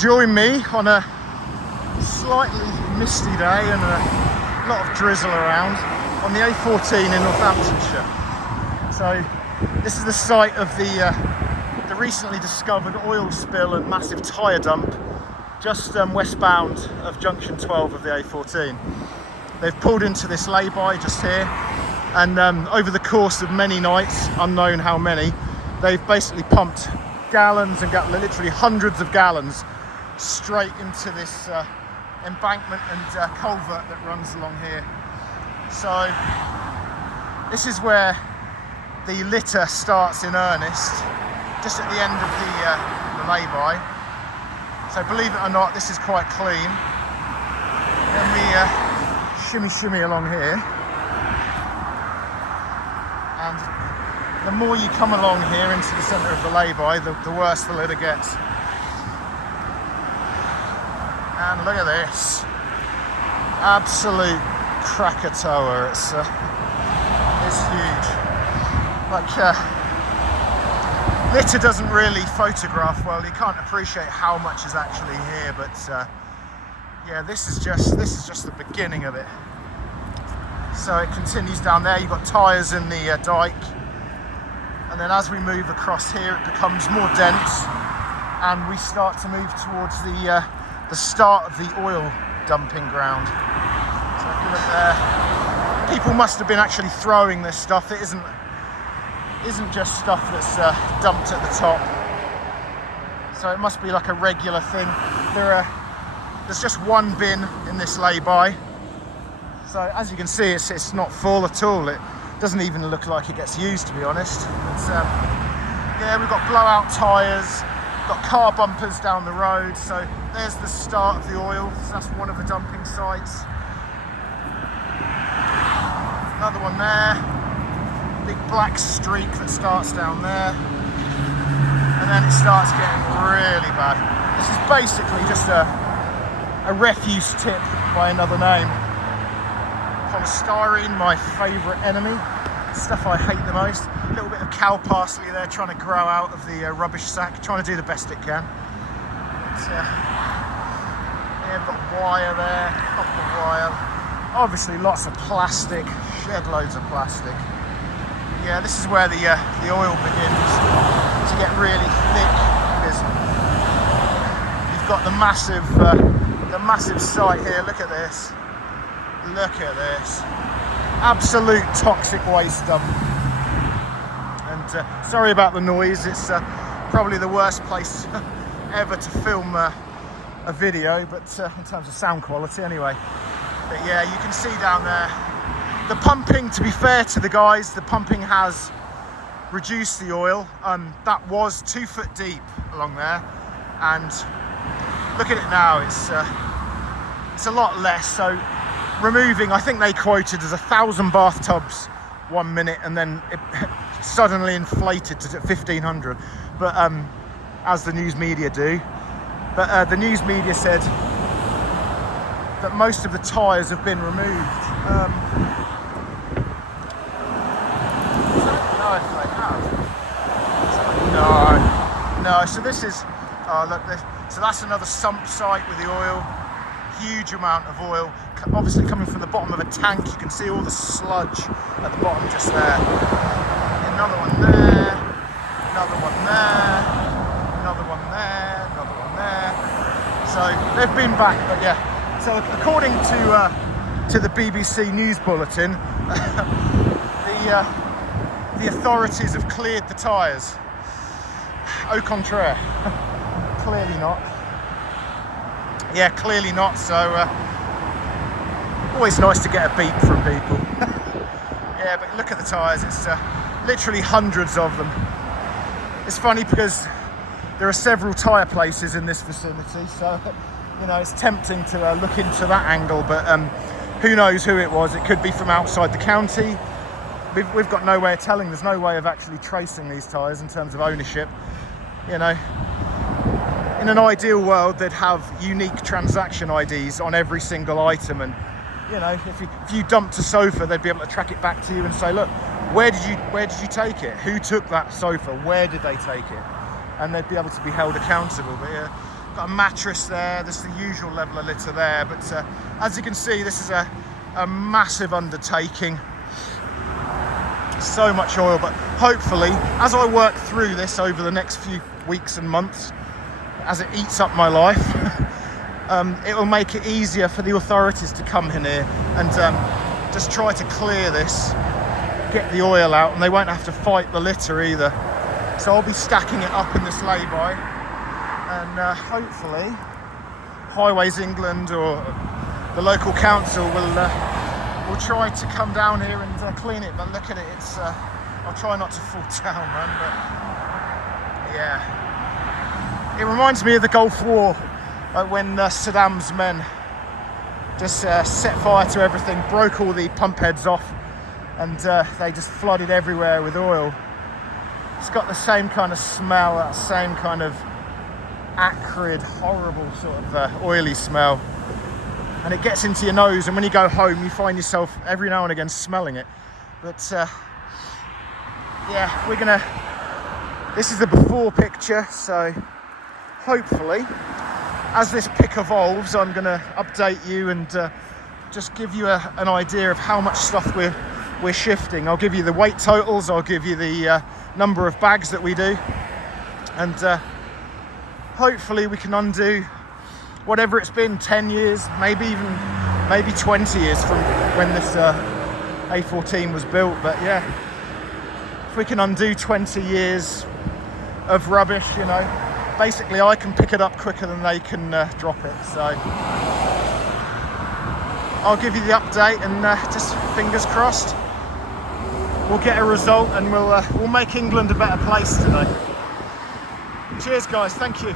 join me on a slightly misty day and a lot of drizzle around on the A14 in Northamptonshire. So this is the site of the recently discovered oil spill and massive tyre dump just westbound of junction 12 of the A14. They've pulled into this lay-by just here, and over the course of many nights, unknown how many, they've basically pumped gallons and literally hundreds of gallons straight into this embankment and culvert that runs along here. So this is where the litter starts in earnest, just at the end of the lay-by. So believe it or not, this is quite clean. Then we shimmy along here, and the more you come along here into the centre of the lay-by, the worse the litter gets. And look at this, absolute Krakatoa. It's huge. Like litter doesn't really photograph well. You can't appreciate how much is actually here, but yeah, this is just the beginning of it. So it continues down there. You've got tyres in the dike, and then as we move across here, it becomes more dense, and we start to move towards the start of the oil dumping ground. So if you look there, people must have been actually throwing this stuff. It isn't just stuff that's dumped at the top. So it must be like a regular thing. There's just one bin in this lay-by. So as you can see, it's not full at all. It doesn't even look like it gets used, to be honest. Yeah, we've got blowout tyres, got car bumpers down the road. So there's the start of the oil. So that's one of the dumping sites. Another one there. Big black streak that starts down there. And then it starts getting really bad. This is basically just a refuse tip by another name. Polystyrene, my favourite enemy. Stuff I hate the most. A little bit of cow parsley there, trying to grow out of the rubbish sack, trying to do the best it can. But, yeah, I've got wire there, copper wire. Obviously lots of plastic, shed loads of plastic. Yeah, this is where the oil begins to get really thick, because you've got the massive site here. Look at this. Look at this. Absolute toxic waste dump. And sorry about the noise. It's probably the worst place ever to film a video, but in terms of sound quality anyway. But yeah, you can see down there. The pumping, to be fair to the guys, the pumping has reduced the oil. That was 2 foot deep along there, and look at it now. It's a lot less. So removing, I think they quoted as 1,000 bathtubs 1 minute, and then it suddenly inflated to 1,500. But as the news media do, but the news media said that most of the tyres have been removed. No, so this is, look, so that's another sump site with the oil, huge amount of oil, obviously coming from the bottom of a tank. You can see all the sludge at the bottom just there. Another one there, another one there, another one there, another one there. So they've been back, but yeah. So according to the BBC News Bulletin, the authorities have cleared the tyres. Au contraire. Clearly not. Yeah, clearly not. So always nice to get a beep from people. Yeah, but look at the tyres. It's literally hundreds of them. It's funny because there are several tyre places in this vicinity, so you know it's tempting to look into that angle. But who knows who it was? It could be from outside the county. We've got no way of telling. There's no way of actually tracing these tyres in terms of ownership. You know, in an ideal world, they'd have unique transaction IDs on every single item, and you know, if you dumped a sofa, they'd be able to track it back to you and say, look, where did you take it? Who took that sofa? Where did they take it? And they'd be able to be held accountable. But yeah, got a mattress there. There's the usual level of litter there, but as you can see, this is a massive undertaking. So much oil, but hopefully as I work through this over the next few weeks and months, as it eats up my life, it will make it easier for the authorities to come in here and just try to clear this, get the oil out, and they won't have to fight the litter either. So I'll be stacking it up in this lay-by, and hopefully Highways England or the local council will try to come down here and clean it. But look at it, it's I'll try not to fall down, man, but yeah, it reminds me of the Gulf War, when Saddam's men just set fire to everything, broke all the pump heads off, and they just flooded everywhere with oil. It's got the same kind of smell, that same kind of acrid, horrible sort of oily smell. And it gets into your nose, and when you go home you find yourself every now and again smelling it. But yeah, this is the before picture, so hopefully as this pick evolves I'm gonna update you and just give you an idea of how much stuff we're shifting. I'll give you the weight totals, I'll give you the number of bags that we do, and hopefully we can undo whatever it's been, 10 years, maybe 20 years from when this A14 was built. But yeah, if we can undo 20 years of rubbish, you know, basically I can pick it up quicker than they can drop it. So I'll give you the update, and just fingers crossed we'll get a result, and we'll make England a better place today. Cheers guys, thank you.